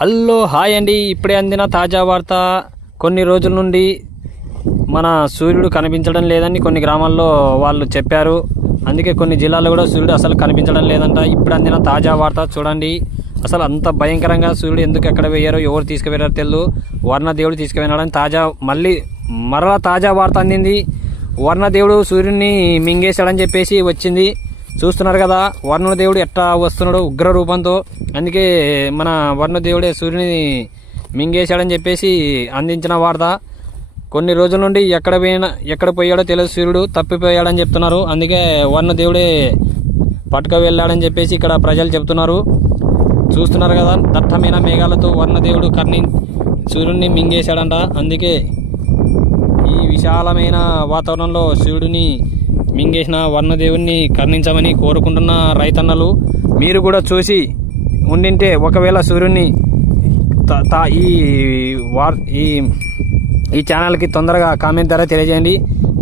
Hello hi అండి. ఇప్పుడే అందిన తాజా వార్త. కొన్ని రోజుల నుండి మన సూర్యుడు కనిపించడం లేదని కొన్ని గ్రామాల్లో వాళ్ళు చెప్పారు. అందుకే కొన్ని జిల్లాల్లో కూడా సూర్యుడు అసలు కనిపించడం లేదంట. ఇప్పుడు అందిన తాజా వార్త చూడండి. అసలు అంత భయంకరంగా సూర్యుడు ఎందుకు ఎక్కడ పోయారో, ఎవరు తీసుకుపోయారో తెలియదు. వర్ణదేవుడు తీసుకుపోయినాడని మరలా తాజా వార్త అందింది. వర్ణదేవుడు సూర్యుడిని మింగేశాడని చెప్పేసి వచ్చింది. చూస్తున్నారు కదా వర్ణదేవుడు ఎట్లా వస్తున్నాడు ఉగ్ర రూపంతో. అందుకే మన వర్ణదేవుడే సూర్యుని మింగేశాడని చెప్పేసి అందించిన వార్త. కొన్ని రోజుల నుండి ఎక్కడ పోయాడో తెలియదు, సూర్యుడు తప్పిపోయాడని చెప్తున్నారు. అందుకే వర్ణదేవుడే పట్టుక వెళ్ళాడని చెప్పేసి ఇక్కడ ప్రజలు చెప్తున్నారు. చూస్తున్నారు కదా దట్టమైన మేఘాలతో వర్ణదేవుడు సూర్యుడిని మింగేశాడంట. అందుకే ఈ విశాలమైన వాతావరణంలో సూర్యుడిని మింగేసిన వర్ణదేవుడిని కరుణించమని కోరుకుంటున్న రైతన్నలు, మీరు కూడా చూసి ఉండింటే ఒకవేళ సూర్యుడిని ఈ ఛానల్కి తొందరగా కామెంట్ ద్వారా తెలియజేయండి.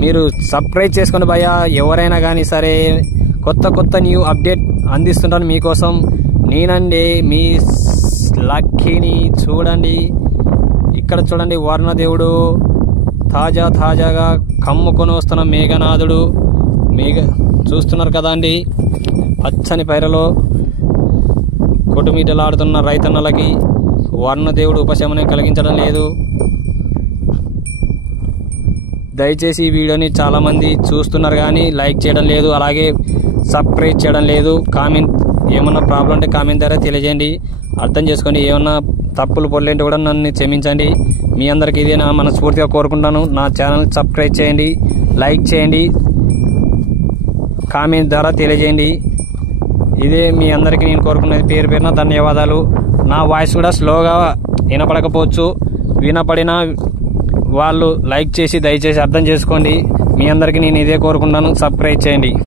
మీరు సబ్స్క్రైబ్ చేసుకోండి భయ్యా. ఎవరైనా కానీ సరే కొత్త న్యూ అప్డేట్ అందిస్తుంటాను మీకోసం. నేనండి మీ లక్కీని. చూడండి ఇక్కడ చూడండి, వర్ణదేవుడు తాజాగా కమ్ముకొని వస్తున్న మేఘనాథుడు. చూస్తున్నారు కదా అండి, పచ్చని పైరలో కొట్టుమిట్టలాడుతున్న రైతన్నలకి వర్ణదేవుడు ఉపశమనం కలిగించడం లేదు. దయచేసి ఈ వీడియోని చాలామంది చూస్తున్నారు కానీ లైక్ చేయడం లేదు, అలాగే సబ్స్క్రైబ్ చేయడం లేదు. ఏమన్నా ప్రాబ్లం ఉంటే కామెంట్ ద్వారా తెలియజేయండి. అర్థం చేసుకోండి. ఏమన్నా తప్పులు పొరలేంటి కూడా నన్ను క్షమించండి. మీ అందరికీ ఇదే నా మనస్ఫూర్తిగా కోరుకుంటాను. నా ఛానల్ సబ్స్క్రైబ్ చేయండి, లైక్ చేయండి, కామెంట్ ద్వారా తెలియజేయండి. ఇదే మీ అందరికీ నేను కోరుకున్నది. పేరున ధన్యవాదాలు. నా వాయిస్ కూడా స్లోగా వినపడకపోవచ్చు. వినపడిన వాళ్ళు లైక్ చేసి దయచేసి అర్థం చేసుకోండి. మీ అందరికీ నేను ఇదే కోరుకుంటాను. సబ్స్క్రైబ్ చేయండి.